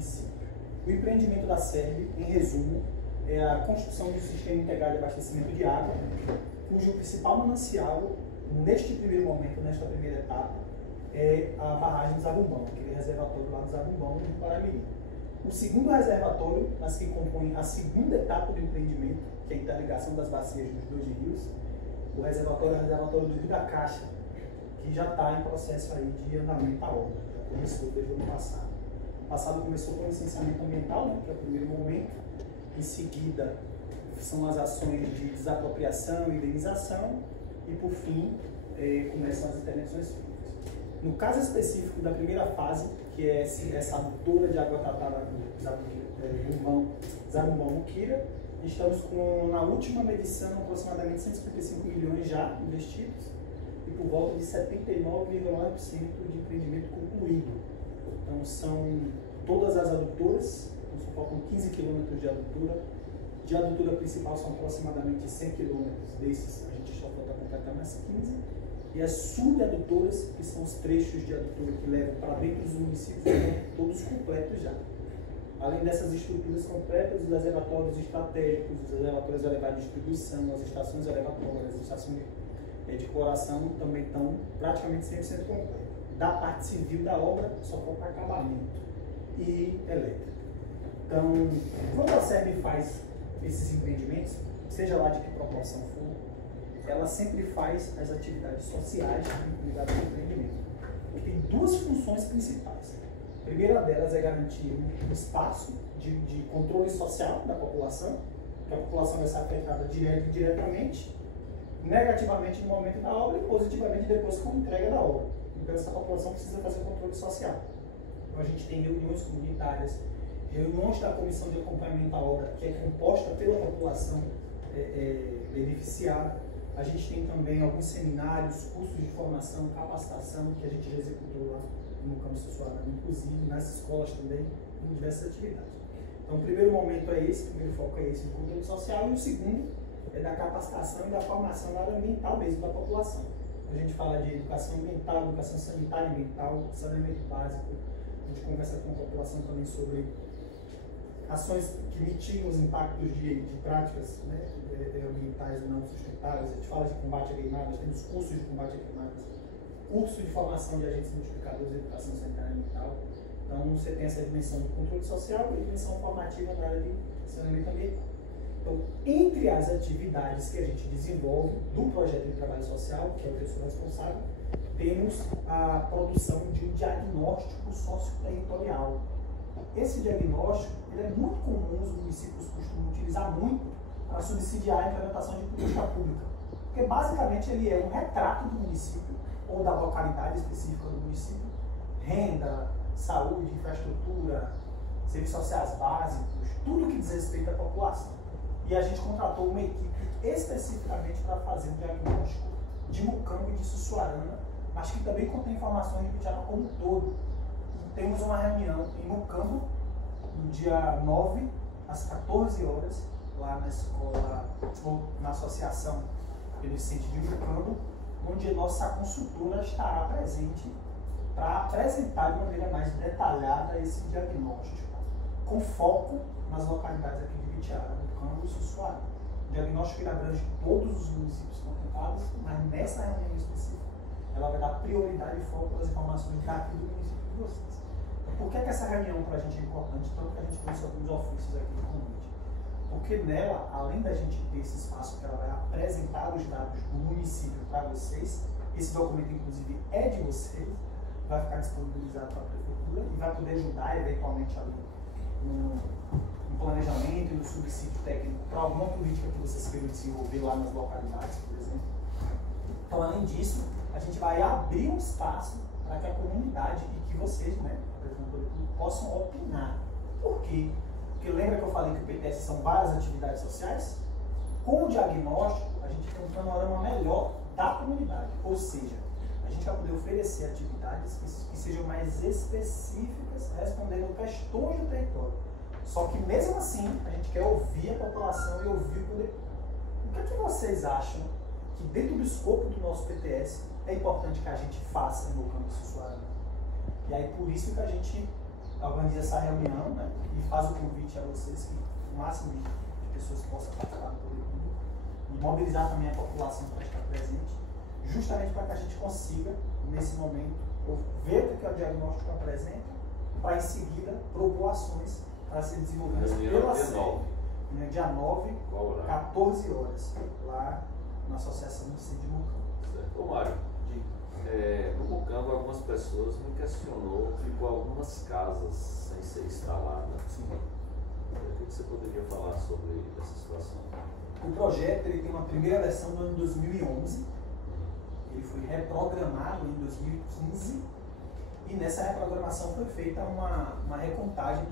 município. O empreendimento da SERB, em resumo, é a construção do sistema integrado de abastecimento de água, cujo principal manancial, neste primeiro momento, nesta primeira etapa, é a barragem do Zabumbão, aquele reservatório lá do Zabumbão, no Paramirim. O segundo reservatório, mas que compõe a segunda etapa do empreendimento, que é a interligação das bacias dos dois rios, o reservatório é o reservatório do Rio da Caixa, que já está em processo aí de andamento da obra, já começou desde o ano passado. O passado começou com o licenciamento ambiental, né, que é o primeiro momento, em seguida são as ações de desapropriação e indenização, e por fim começam as intervenções públicas. No caso específico da primeira fase, que é essa adutora de água tratada Zabumbão-Muquira, estamos na última medição aproximadamente 155 milhões já investidos e por volta de 79,9% de empreendimento concluído. Então são todas as adutoras, então só faltam 15 quilômetros de adutora. De adutora principal são aproximadamente 100 quilômetros, desses a gente só falta completar mais 15. E as subadutoras, que são os trechos de adutora que levam para dentro dos municípios, estão todos completos já. Além dessas estruturas completas, os reservatórios estratégicos, os reservatórios elevados de distribuição, as estações elevatórias, as estações de coração também estão praticamente 100% completas. Da parte civil da obra, só falta acabamento e elétrica. Então, quando a SERB faz esses empreendimentos, seja lá de que proporção for, ela sempre faz as atividades sociais ligadas ao empreendimento. E tem duas funções principais. A primeira delas é garantir um espaço de controle social da população, que a população vai ser afetada direta e indiretamente, negativamente no momento da obra e positivamente depois com a entrega da obra. Então essa população precisa fazer controle social. Então a gente tem reuniões comunitárias, reuniões da comissão de acompanhamento à obra, que é composta pela população beneficiada. A gente tem também alguns seminários, cursos de formação, capacitação, que a gente já executou lá no campus Sussuarana, inclusive nas escolas também, em diversas atividades. Então o primeiro momento é esse, o primeiro foco é esse, do controle social, e o segundo é da capacitação e da formação na área ambiental mesmo da população. A gente fala de educação ambiental, educação sanitária ambiental, saneamento básico, a gente conversa com a população também sobre ações que mitigam os impactos de práticas, né, ambientais não sustentáveis. A gente fala de combate a queimadas, temos cursos de combate a queimadas, curso de formação de agentes multiplicadores de educação sanitária ambiental. Então você tem essa dimensão de controle social e dimensão formativa na área de saneamento ambiental. Então, entre as atividades que a gente desenvolve do projeto de trabalho social, que é o que eu sou responsável, temos a produção de um diagnóstico socioterritorial. Esse diagnóstico ele é muito comum, os municípios costumam utilizar muito para subsidiar a implementação de política pública. Porque basicamente ele é um retrato do município ou da localidade específica do município, renda, saúde, infraestrutura, serviços sociais básicos, tudo que diz respeito à população. E a gente contratou uma equipe especificamente para fazer um diagnóstico de Mucambo e de Sussuarana, mas que também contém informações de Butiaba como um todo. E temos uma reunião em Mucambo, no dia 9, às 14 horas, lá na escola, ou na Associação Beneficente de Mucambo, onde a nossa consultora estará presente para apresentar de maneira mais detalhada esse diagnóstico, com foco nas localidades aqui de Butiaba, Mucambo e Sussuarana. O diagnóstico irá abranger todos os municípios contemplados, mas nessa reunião específica ela vai dar prioridade e foco às informações daqui do município de vocês. Então, por que essa reunião para a gente é importante? Tanto que a gente trouxe alguns ofícios aqui de convite. Porque nela, além da gente ter esse espaço que ela vai apresentar os dados do município para vocês, esse documento inclusive é de vocês, vai ficar disponibilizado para a prefeitura e vai poder ajudar eventualmente ali no planejamento e no subsídio técnico para alguma política que vocês queiram desenvolver lá nas localidades, por exemplo. Então, além disso, a gente vai abrir um espaço para que a comunidade e que vocês, né, possam opinar. Por quê? Porque lembra que eu falei que o PTS são várias atividades sociais? Com o diagnóstico, a gente tem um panorama melhor da comunidade. Ou seja, a gente vai poder oferecer atividades que sejam mais específicas, respondendo questões do território. Só que mesmo assim, a gente quer ouvir a população e ouvir o poder. O que é que vocês acham que dentro do escopo do nosso PTS é importante que a gente faça no Mucambo e Sussuarana? E aí por isso que a gente organiza essa reunião, né, e faz o convite a vocês que o máximo de pessoas possam participar do poder público e mobilizar também a população para estar presente, justamente para que a gente consiga, nesse momento, ver o que o diagnóstico apresenta, para em seguida propor ações para serem desenvolvidas pela SED. Dia 9, 14 horas, lá na Associação do Centro de Mucambo. Certo. Ô Mário, no Mucambo algumas pessoas me questionou, ficou algumas casas sem ser instalada. Sim. O que você poderia falar sobre essa situação? O projeto ele tem uma primeira versão do ano 2011, ele foi reprogramado em 2015 e nessa reprogramação foi feita uma recontagem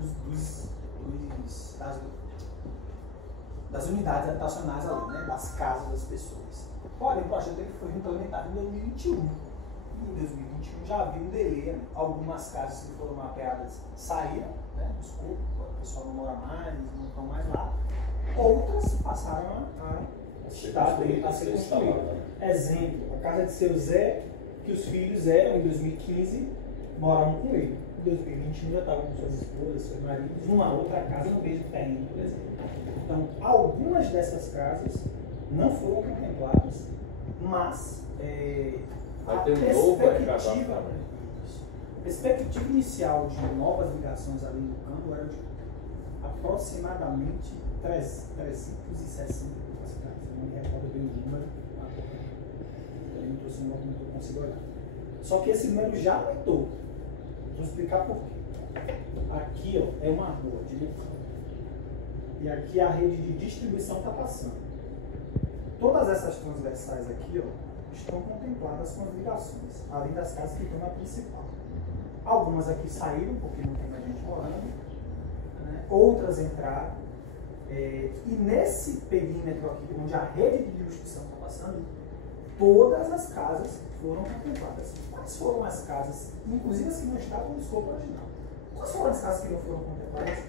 das unidades habitacionais ali, né, das casas das pessoas. Porém, o projeto ele foi implementado em 2021. E em 2021 já havia um delay, né? Algumas casas que foram mapeadas saíram, né, do escopo, o pessoal não mora mais, não estão mais lá. Outras passaram a ser construídas. Exemplo, a casa de seu Zé, que os filhos eram em 2015, moravam com ele. Em 2021 já estavam com suas esposas, seus maridos, numa outra casa no mesmo terreno, por exemplo. Então, algumas dessas casas não foram contempladas, mas a perspectiva inicial de novas ligações ali no campo era de aproximadamente 360 capacidades. Eu não me recordo bem o número, eu não trouxe um número que eu consigo olhar. Só que esse número já aumentou. Vou explicar por quê. Aqui ó, é uma rua de Mucambo. E aqui a rede de distribuição está passando. Todas essas transversais aqui ó, estão contempladas com as ligações, além das casas que estão na principal. Algumas aqui saíram porque não tem mais gente morando, né? Outras entraram. E nesse perímetro aqui, onde a rede de distribuição está passando, todas as casas foram contempladas. Quais foram as casas, inclusive as que não estavam no escopo original? Quais foram as casas que não foram contempladas?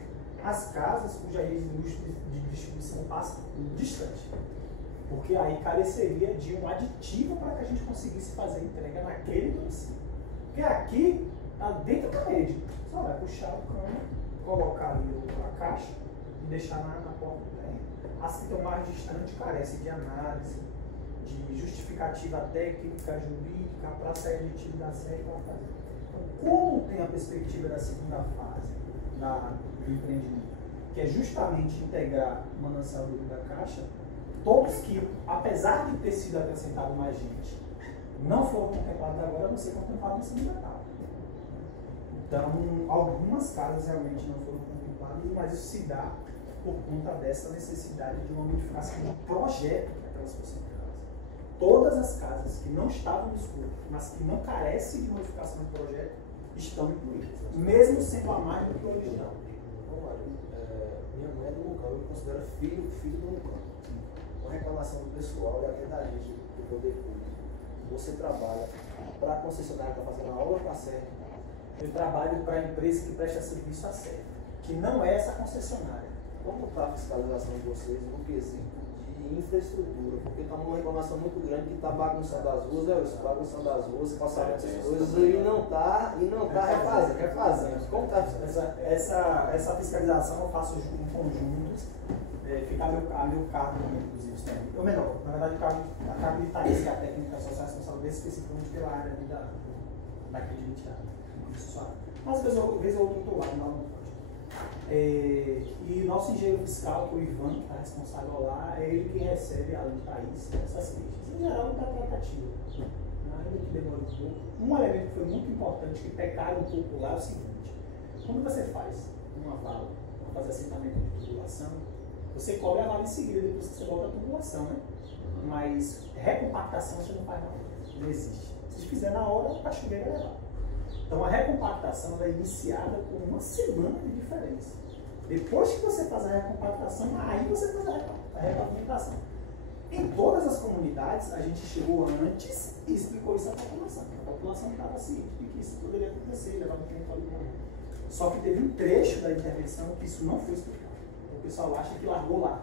As casas cuja rede de distribuição passa distante. Porque aí careceria de um aditivo para que a gente conseguisse fazer a entrega naquele município. Porque aqui está dentro da rede. Só vai puxar o cano, colocar ali a caixa e deixar na porta do terreno. As que estão mais distantes carecem de análise, de justificativa técnica, jurídica, para sair aditivo da série para fazer. Então, como tem a perspectiva da segunda fase do empreendimento, que é justamente integrar o manancial da caixa, todos que, apesar de ter sido acrescentado mais gente, não foram contemplados agora, vão ser contemplados na segunda etapa. Então, algumas casas realmente não foram contempladas, mas isso se dá por conta dessa necessidade de uma modificação de projeto para aquelas fossem casas. Todas as casas que não estavam no escopo, mas que não carecem de modificação de projeto, estão incluídas, mesmo sendo a mais do que o original. Minha mãe é do Mucambo, eu me considero filho do Mucambo. Uma reclamação do pessoal e até da gente do poder público. Você trabalha para a concessionária que está fazendo a obra, está certo? Eu trabalho para a empresa que presta serviço à SED, que não é essa concessionária. Como está a fiscalização de vocês no quesito de infraestrutura? Porque está uma reclamação muito grande que está bagunçando as ruas, passando essas coisas e não está refazendo. Como está essa fiscalização eu faço em conjunto, fica a meu cargo, inclusive, também. Ou melhor, na verdade, a cargo de Thaís, que é a técnica social responsável especificamente pela área daquele de teatro. Mas às vezes eu estou lá, não. E nosso engenheiro fiscal, que é o Ivan, que está responsável lá, é ele quem recebe, além de Thaís, essas queixas. Em geral, não está tratativa. Ainda que demora um pouco. Um elemento que foi muito importante, que pecaram um pouco lá, é o seguinte: quando você faz uma vala para fazer assentamento de tubulação, você cobre a vala em seguida, depois que você volta a tubulação, né? Mas recompactação você não faz na hora. Não existe. Se fizer na hora, a cachoeira é levar. Então a recompactação é iniciada com uma semana de diferença. Depois que você faz a recompactação, aí você faz a repavimentação. Em todas as comunidades, a gente chegou antes e explicou isso à população. A população estava ciente de que isso poderia acontecer, levava tempo ali. Só que teve um trecho da intervenção que isso não foi explicado. O pessoal acha que largou lá.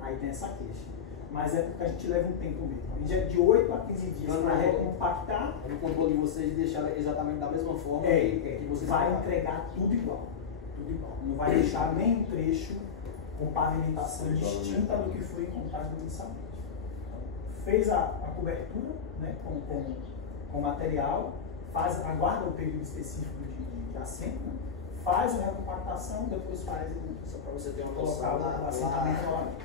Aí tem essa queixa. Mas é porque a gente leva um tempo mesmo. A gente é de 8 a 15 dias para recompactar. No controle de vocês, deixar exatamente da mesma forma que você vai entregar tudo igual. tudo igual. Não vai deixar nem um trecho com pavimentação distinta do que foi encontrado inicialmente. Então, fez a cobertura, né, com material, aguarda o período específico de assento, né, faz a recompactação, depois faz Só para você ter uma colocar noção, o assentamento novamente.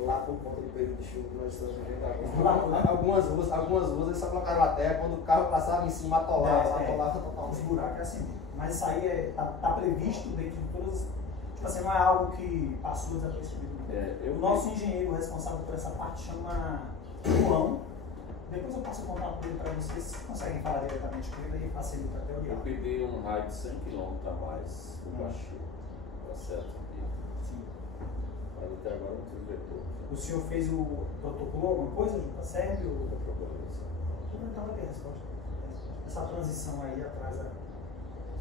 lá por conta do período de chuva que nós estamos vivendo agora. Algumas ruas eles só colocaram a terra, quando o carro passava em cima, atolava Os totalmente. buracos é assim. Mas isso aí tá previsto dentro de todas. Tipo assim, não é algo que passou desapercebido. O nosso engenheiro responsável por essa parte chama João. Depois eu passo o contato dele para vocês, se conseguem falar diretamente com ele e facilita até o Eu diálogo. pedi um raio de 100 km a mais do baixo. Tá certo aqui. Sim. Mas até agora não tive retorno. O senhor fez o protocolo, alguma coisa junto à SERB? Não tem problema nisso. Então vai ter resposta. Essa transição aí atrasa.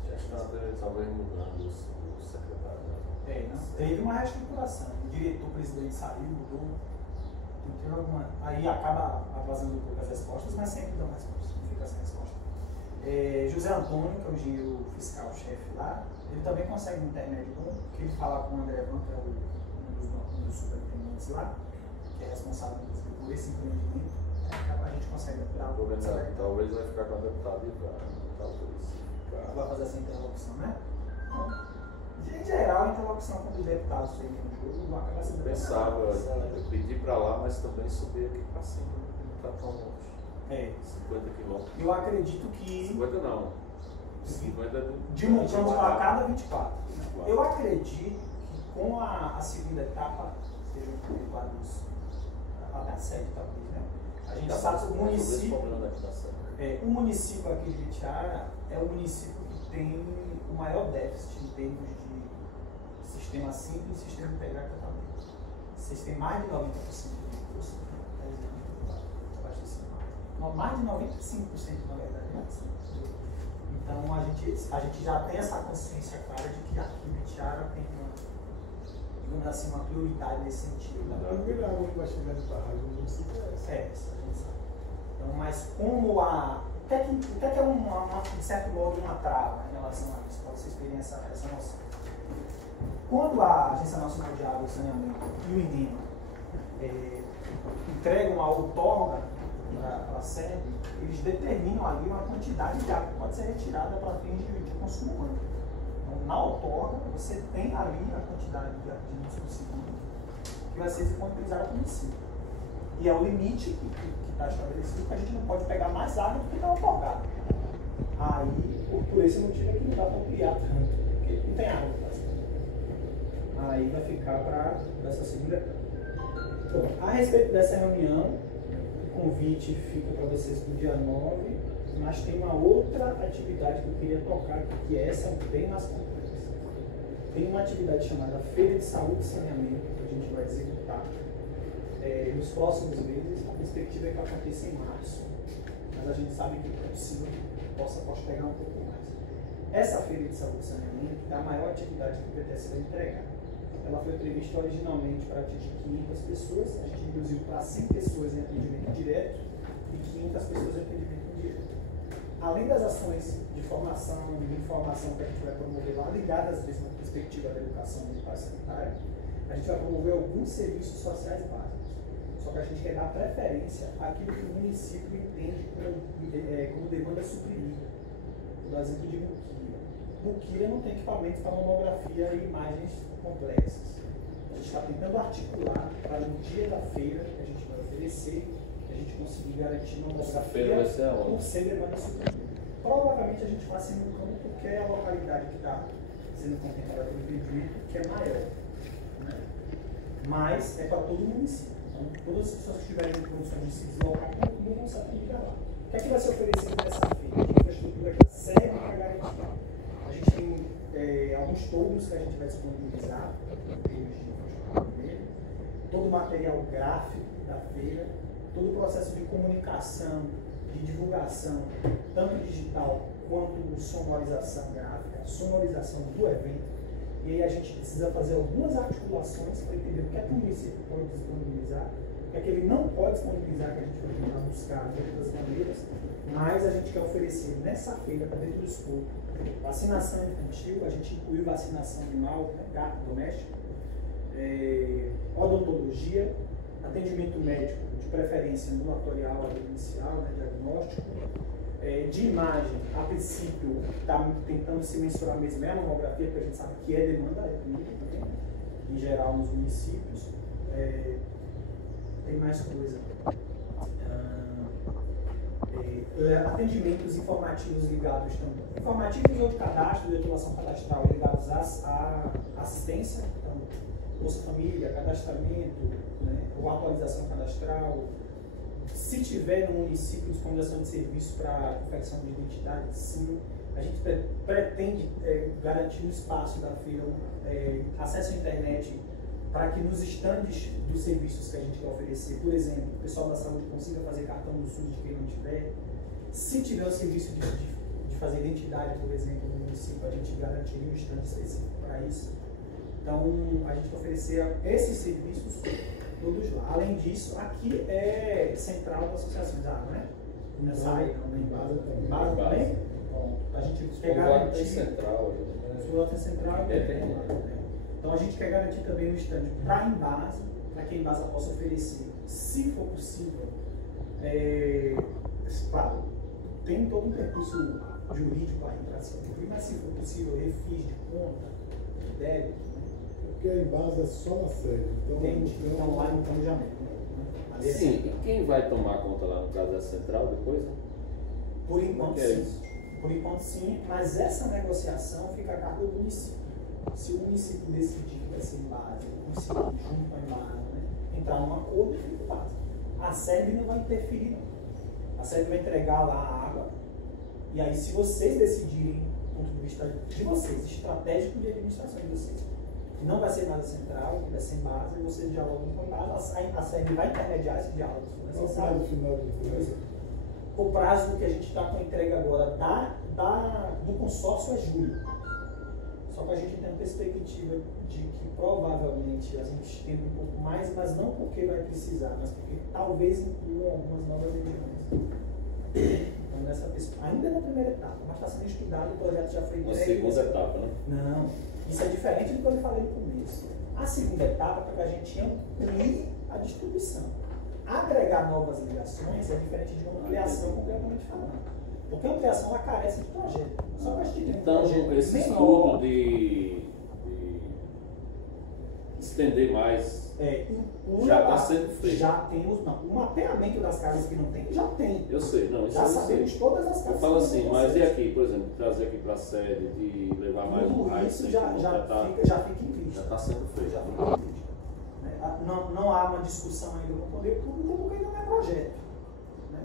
Já está talvez mudando o secretário. Não. Teve uma reestruturação. O diretor-presidente saiu, mudou. Então, aí acaba atrasando um pouco as respostas, mas sempre dão resposta, não fica sem resposta. José Antônio, que é o engenheiro fiscal-chefe lá, ele também consegue um intermédio bom, porque ele fala com o André Van, que é um dos superintendentes lá, que é responsável por esse empreendimento, a gente consegue apurar. Talvez vai ficar com a deputada Ivana, talvez. Vai fazer essa interlocução, né? Então, em geral, a interlocução com os deputados aí no jogo acaba sendo. Pensava, eu pedi para lá, mas também subi aqui para cima, não está tão longe. 50 quilômetros. Eu acredito que. 50 não. 50 de Montão para cada 24. Eu acredito que com a segunda etapa, sejam publicados até a sede, talvez, né? A gente sabe que o município aqui de Vitiara é o município que tem o maior déficit em termos de sistema simples e sistema integrado de tratamento. Vocês têm mais de 90% de recursos, mais de 95% na verdade. Então a gente já tem essa consciência clara de que aqui em Vitiara tem digamos assim, uma prioridade nesse sentido. A primeira água que vai chegar de barragem no município é essa. Essa, a gente sabe. Então, mas como o que é de certo modo uma trava em relação a isso, para vocês terem essa noção. Quando a Agência Nacional de Água e Saneamento e o INEMA entregam a outorga para a SERB, eles determinam ali uma quantidade de água que pode ser retirada para fins de consumo humano. Então, na outorga, você tem ali a quantidade de litros por segundo que vai ser disponibilizada para o município. E é o limite que está estabelecido, que a gente não pode pegar mais água do que está outorgado. Aí, por esse motivo é que não dá para ampliar tanto, porque não tem água para fazer. Aí vai ficar para essa segunda etapa. Então, a respeito dessa reunião, o convite fica para vocês para o dia 9, mas tem uma outra atividade que eu queria tocar aqui, que essa é bem mais complexa. Tem uma atividade chamada Feira de Saúde e Saneamento, que a gente vai executar nos próximos meses. A perspectiva é que aconteça em março, mas a gente sabe que é possível que possa postergar um pouco mais. Essa Feira de Saúde e Saneamento é a maior atividade que o PTS vai entregar. Ela foi prevista originalmente para atingir 500 pessoas, a gente reduziu para 100 pessoas em atendimento direto e 500 pessoas em atendimento indireto. Além das ações de formação e de informação que a gente vai promover lá, ligadas à mesma perspectiva da educação militar e sanitária, a gente vai promover alguns serviços sociais básicos. Só que a gente quer dar preferência àquilo que o município entende como demanda suprimida. Por exemplo, de Buquira. Buquira não tem equipamentos para mamografia e imagens complexas. A gente está tentando articular para no dia da feira que a gente vai oferecer, que a gente conseguir garantir mamografia por ser demanda suprimida. Provavelmente a gente faça em Mucambo porque é a localidade que está sendo contemplada pelo empreendimento que é maior. Né? Mas é para todo o município. Então, todas as pessoas que tiverem condições de se deslocar vão se atender lá. O que é que vai ser oferecido nessa feira? A infraestrutura que serve para garantir. A gente tem alguns toldos que a gente vai disponibilizar, todo o material gráfico da feira, todo o processo de comunicação, de divulgação, tanto digital quanto sonorização gráfica, sonorização do evento. E aí a gente precisa fazer algumas articulações para entender o que é que o município pode disponibilizar o que é que ele não pode disponibilizar, que a gente vai tentar buscar de outras maneiras, mas a gente quer oferecer nessa feira, para dentro do escopo, vacinação infantil, a gente incluiu vacinação animal, gato doméstico, odontologia, atendimento médico, de preferência ambulatorial, inicial, né, diagnóstico, de imagem, a princípio, está tentando se mensurar mesmo a mamografia, porque a gente sabe que é demanda, né, em geral nos municípios. Tem mais coisa. Atendimentos informativos ligados também. Informativos ou de cadastro, de atuação cadastral ligados à assistência, então, Bolsa Família, cadastramento, né, ou atualização cadastral. Se tiver no município disponibilização de serviço para confecção de identidade, sim. A gente pretende garantir um espaço da feira, acesso à internet, para que nos estandes dos serviços que a gente quer oferecer, por exemplo, o pessoal da saúde consiga fazer cartão do SUS de quem não tiver. Se tiver o serviço de fazer identidade, por exemplo, no município, a gente garantiria um estande específico para isso. Então, a gente quer oferecer esses serviços todos lá. Além disso, aqui é central das associações da água, né? Nessa área também. Base também? Bom, a gente quer garantir. Central. Tem central e então a gente quer garantir também um estande para a Embasa, para que a Embasa possa oferecer, se for possível, claro, tem todo um percurso jurídico aí para se cumprir, mas se for possível, refis de conta, de débito. Porque a Embasa é só na sede. Então lá no planejamento. Né? Sim, e quem vai tomar conta lá no caso da central depois? Né? Por enquanto sim. Por enquanto sim, mas essa negociação fica a cargo do município. Se o município decidir que vai ser Embasa, conseguir junto com a Embasa, né, entrar num acordo, fica Embasa. A SERB não vai interferir, não. A SERB vai entregar lá a água, e aí se vocês decidirem, do ponto de vista de vocês, estratégico de administração de vocês, que não vai ser nada central, que vai ser Embasa, e vocês dialogam com a Embasa, a SERB vai intermediar esse diálogo, se for necessário. O prazo que a gente está com a entrega agora do consórcio é julho. Só que a gente tem a perspectiva de que provavelmente a gente tenda um pouco mais, mas não porque vai precisar, mas porque talvez incluam algumas novas regiões. Então, ainda na primeira etapa, mas está sendo estudado, o projeto já foi entregue. Na segunda etapa, né? Não, isso é diferente do que eu falei no começo. A segunda etapa é para que a gente amplie a distribuição. Agregar novas ligações é diferente de uma ampliação completamente falando. Porque a ampliação ela carece de projeto. Só que a gente tem então, um projeto esse menor, estudo de estender mais já está sendo feito. Já temos, não. O mapeamento das casas que não tem, já tem. Eu sei, não, isso já sabemos todas as casas. Eu falo assim, mas e aqui, por exemplo, trazer aqui para a sede, de levar mais um raio? Isso já fica em vista. Já está sendo feito. Já fica em vista. Não há uma discussão ainda com o poder público, porque ainda não é projeto.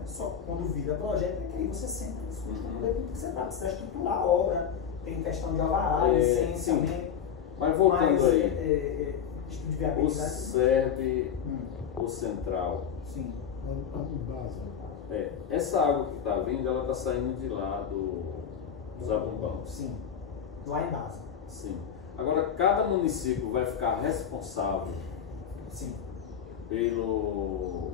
Só quando vira projeto é que aí você senta e discute com o poder público, você precisa estruturar a obra, tem questão de alvará, licenciamento. Mas voltando aí, estudo de viabilidade. O SERB, o Central. Sim. Essa água que está vindo, ela está saindo de lá do Zabumbão. Sim. Lá em base. Sim. Agora, cada município vai ficar responsável. Sim. Pelo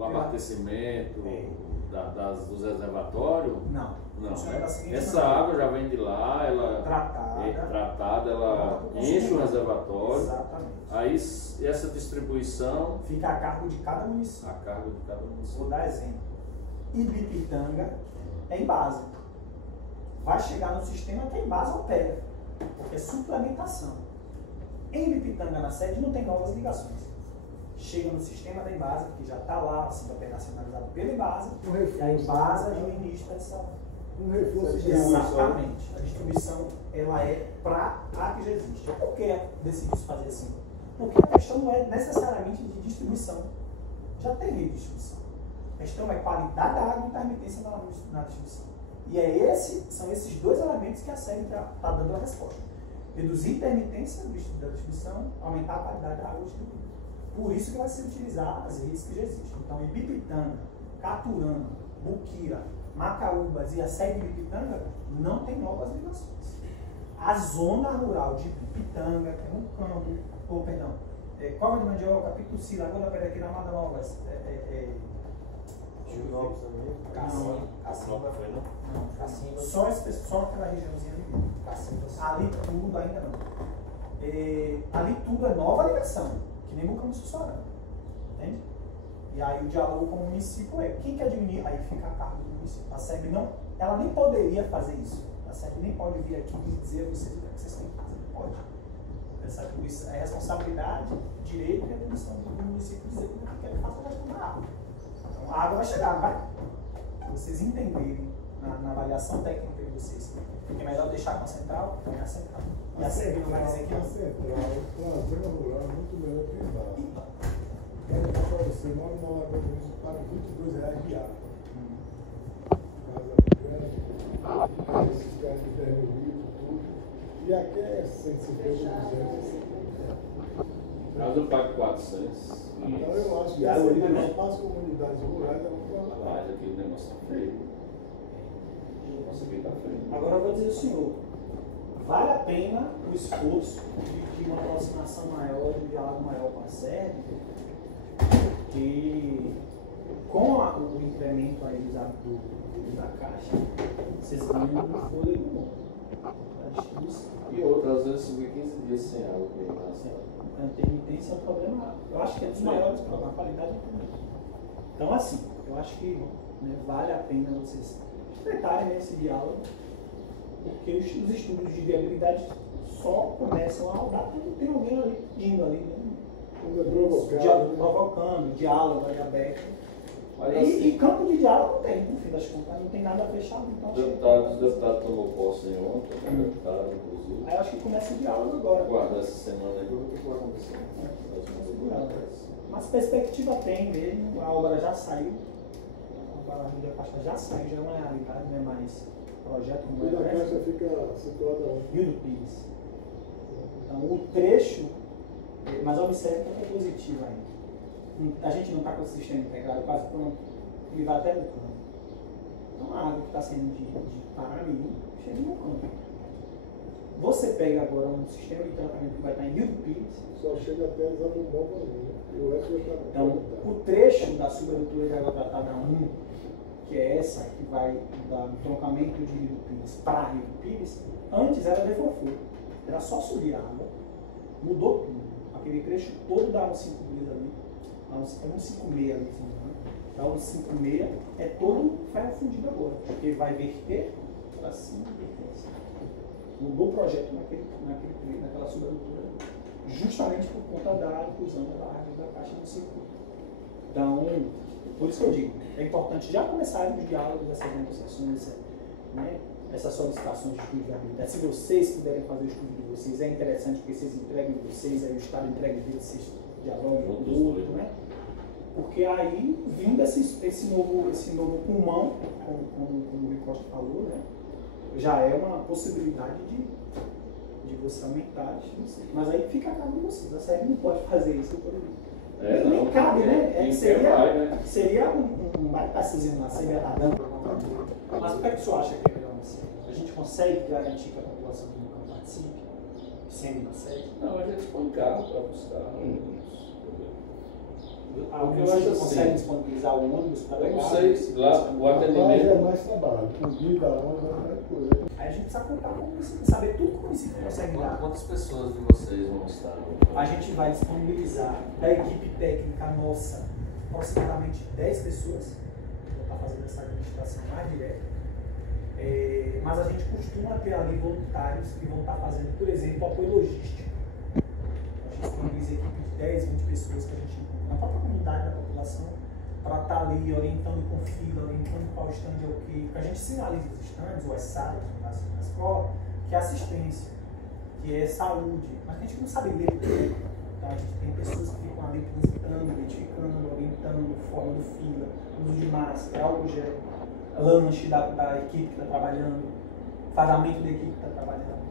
abastecimento dos reservatórios? Não. Não, né? Essa água já vem de lá, ela tratada, ela enche o reservatório. Exatamente. Aí essa distribuição fica a cargo de cada município. Vou dar exemplo. Ibipitanga é em base. Vai chegar no sistema que a Embasa opera, porque é suplementação. Em Ibipitanga, na sede, não tem novas ligações. Chega no sistema da Embasa, que já está lá, sendo operacionalizado pela Embasa, e a Embasa administra essa. Um reforço. Exatamente. A distribuição ela é para a que já existe. Por que decidiu fazer assim? Porque a questão não é necessariamente de distribuição. Já tem rede de distribuição. A questão é qualidade da água e intermitência na distribuição. E são esses dois elementos que a SERB está dando a resposta. Reduzir a intermitência da distribuição, aumentar a qualidade da água distribuída. Por isso que vai se utilizar as redes que já existem. Então, Ibipitanga, Caturama, Buquira, Macaúbas e a sede de Ibipitanga não tem novas ligações. A zona rural de Ibipitanga, que é no campo, cova de mandioca, pituci, Lagoa da Peraquina, Amada Nova, Jurópolis também. Cacimba. foi, não? Não, Cacimba. só aquela regiãozinha ali. Cacimba. Ali tudo ainda não. Ali tudo é nova ligação, que nem Mucamo Sussuarana. Entende? E aí o diálogo com o município é quem que administra, aí fica a cargo do município. A SEB não, ela nem poderia fazer isso. A SEB nem pode vir aqui e dizer a vocês o que vocês têm que fazer. Não pode. Isso é responsabilidade, direito e atribuição do município dizer como que ele faça a gestão da água. Então a água vai chegar, não vai? Se vocês entenderem na avaliação técnica de vocês que é melhor deixar com a central, é a central. E a SEB não vai dizer que A não. central, para a zona rural, é muito melhor que embaixo. Quero contar para você, mora na Lagoa do Rio, paga R$22 de água. Casa grande, esses caras de 10 mil, tudo. E aqui é 150, 200. Mas eu pago 400. Então eu acho que E a água ali as comunidades rurais elas vão falar. Mas aqui o negócio tá feio. O negócio aqui tá feio. Agora eu vou dizer ao senhor, vale a pena o esforço de uma aproximação maior, de um diálogo maior com a SEB, porque com o incremento aí da Caixa, vocês ganham um fôlego bom da distribuição. E outra, às vezes subir 15 dias sem água. A intermitência é um problema, eu acho que é dos maiores problemas, a qualidade é problema. Então assim, eu acho que vale a pena vocês enfrentarem esse diálogo, porque os estudos de viabilidade só começam a rodar quando tem alguém ali pedindo ali, né? Quando é provocado, Provocando, diálogo ali aberto. Mas E assim, campo de diálogo não tem, no fim das contas, não tem nada fechado. Então, o deputado tomou posse ontem, o deputado, inclusive. aí eu acho que começa o diálogo agora. Guardar essa semana aí para ver o que vai acontecer. Mas perspectiva tem mesmo, a obra já saiu, a barragem da Caixa já saiu, já é uma realidade, não é mais projeto, e não a é caixa fica situada onde? Rio do Pires. Então o trecho, mas observe que é positivo ainda. A gente não está com o sistema integrado quase pronto, ele vai até no campo. Então a água que está saindo de Paramirim chega no campo. Você pega agora um sistema de tratamento que vai estar em Rio do Pires. Só chega até Desabombom ainda. E o resto já está. Então, o trecho da subadutora de água tratada 1, que é essa que vai do entroncamento de Rio do Pires para Rio do Pires, antes era defofo. Era só subir a água, mudou tudo. Aquele trecho todo dá uns 5 dias ali, dá uns 5,6 ali, dá uns 5,6, é todo ferro fundido agora, porque vai verter para cima e verter assim. Mudou o projeto naquela subadutora, justamente por conta da inclusão da barragem da Caixa no circuito. Então, por isso que eu digo, é importante já começarem os diálogos, essas negociações, essas solicitações de estudo de viabilidade. Se vocês puderem fazer o estudo de vocês, é interessante porque vocês entreguem de vocês, aí o Estado entrega de vocês, dialogam com o outro, né? Porque aí, vindo esse novo pulmão, como o Rui Costa falou, né? Já é uma possibilidade de você aumentar a distribuição. Mas aí fica a cargo de vocês. A SEB não pode fazer isso por aí. Nem cabe, né? Seria um bypasszinho lá, seria lá dando para contar tudo. Mas o que é que o senhor acha que é melhor assim? A gente consegue garantir que a população do Mucamo participe, sendo na sede? Não, a gente põe carro para buscar. O que eu acho assim, consegue disponibilizar o ônibus para Eu levar? não sei, lá o Mas é atendimento. mais trabalho. Comida, onde vai mais coisa. Aí a gente precisa contar com o município, saber tudo que o município consegue dar. Quantas pessoas de vocês vão estar? A gente vai disponibilizar da equipe técnica nossa aproximadamente 10 pessoas. Vou estar fazendo essa administração mais direta. Mas a gente costuma ter ali voluntários que vão estar fazendo, por exemplo, apoio logístico. A gente disponibiliza equipe de 10, 20 pessoas que a gente encontra na própria comunidade da população para estar ali orientando com fila, orientando qual stand é o quê. Porque a gente sinaliza os stands, ou as salas na escola, que é assistência, que é saúde. Mas a gente não sabe ler tudo. Então a gente tem pessoas que ficam ali transitando, identificando, orientando, formando fila, uso de máscara, álcool gel, lanche da equipe que está trabalhando, pagamento da equipe que está trabalhando.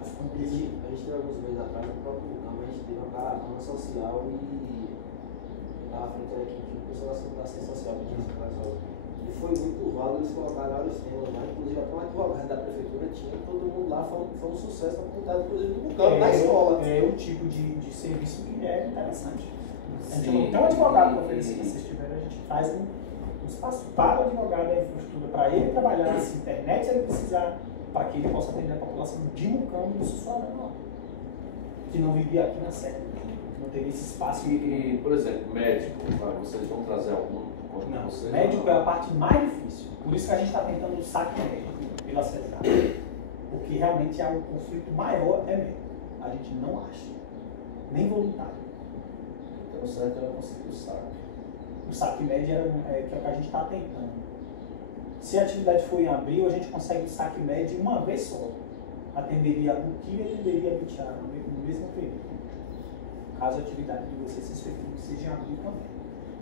A gente teve alguns meses atrás, no próprio Mucamo, a gente teve uma caravana social e na frente da equipe, o pessoal da assistência social pedindo para nós. E foi muito válido, eles colocaram vários temas lá, inclusive até um advogado da prefeitura tinha, todo mundo lá, foi um sucesso para a comunidade, inclusive do Mucambo, na escola. É o tipo de serviço que é interessante. A gente não tem um advogado para oferecer, se vocês tiverem, a gente faz um espaço para o advogado, a infraestrutura, para ele trabalhar, se internet ele precisar, para que ele possa atender a população de Mucambo e do Sussuarana, que não vivia aqui na Serra, não teria esse espaço. E, por exemplo, médico, vocês vão trazer algum? Não, vocês médico é a parte mais difícil, por isso que a gente está tentando o saque médico pela CESAR, porque realmente há um conflito maior, é médico, a gente não acha, nem voluntário. Então o certo era conseguir o saque. O saque médio que é o que a gente está tentando. Se a atividade for em abril, a gente consegue o saque médio uma vez só. Atenderia a Buquira e atenderia a Butiara no mesmo período. Caso a atividade de vocês seja em abril também.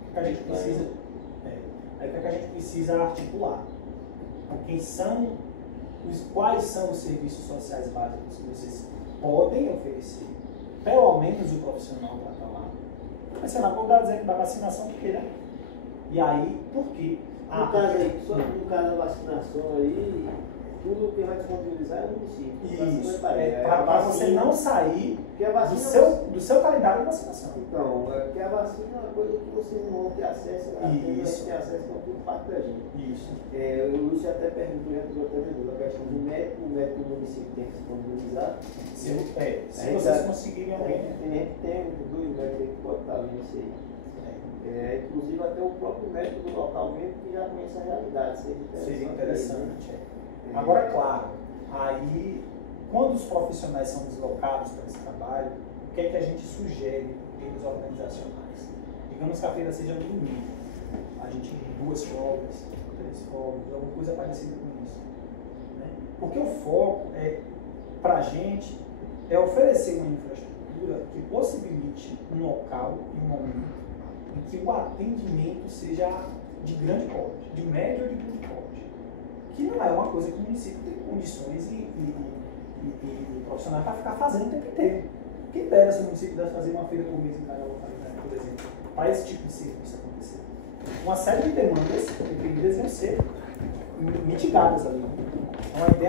O que a gente precisa, o que a gente precisa articular? Quais são os serviços sociais básicos que vocês podem oferecer? Pelo menos o profissional para estar lá. Mas sei lá, vou dar exemplo da vacinação porque, né? E aí, por quê? No caso aí, só no caso da vacinação aí, tudo que vai disponibilizar é o município. Isso, para você não sair do seu calendário de vacinação. Então, porque a vacina é uma coisa que vocês não vão ter acesso, Isso. ter acesso por parte da gente. Isso. O Lúcio até perguntou, a questão do médico, o médico do município tem que disponibilizar. Se vocês conseguirem alguém. Tem dois médicos que podem estar vendo isso aí. Inclusive até o próprio médico do local mesmo que já conhece a realidade. Seria interessante. Agora, claro, aí quando os profissionais são deslocados para esse trabalho, o que é que a gente sugere em termos organizacionais? Digamos que a feira seja no domingo, a gente tem 2 folgas, 3 folgas, alguma coisa parecida com isso. Né? Porque o foco para a gente é oferecer uma infraestrutura que possibilite um local e um momento em que o atendimento seja de grande porte, de médio ou de grande porte. Que não é uma coisa que o município tem condições e profissionais para ficar fazendo o tempo inteiro. Quem dera se o município pudesse fazer uma feira por mês em cada localidade, por exemplo, para esse tipo de serviço acontecer. Uma série de demandas definidas iam ser mitigadas ali. Então, a ideia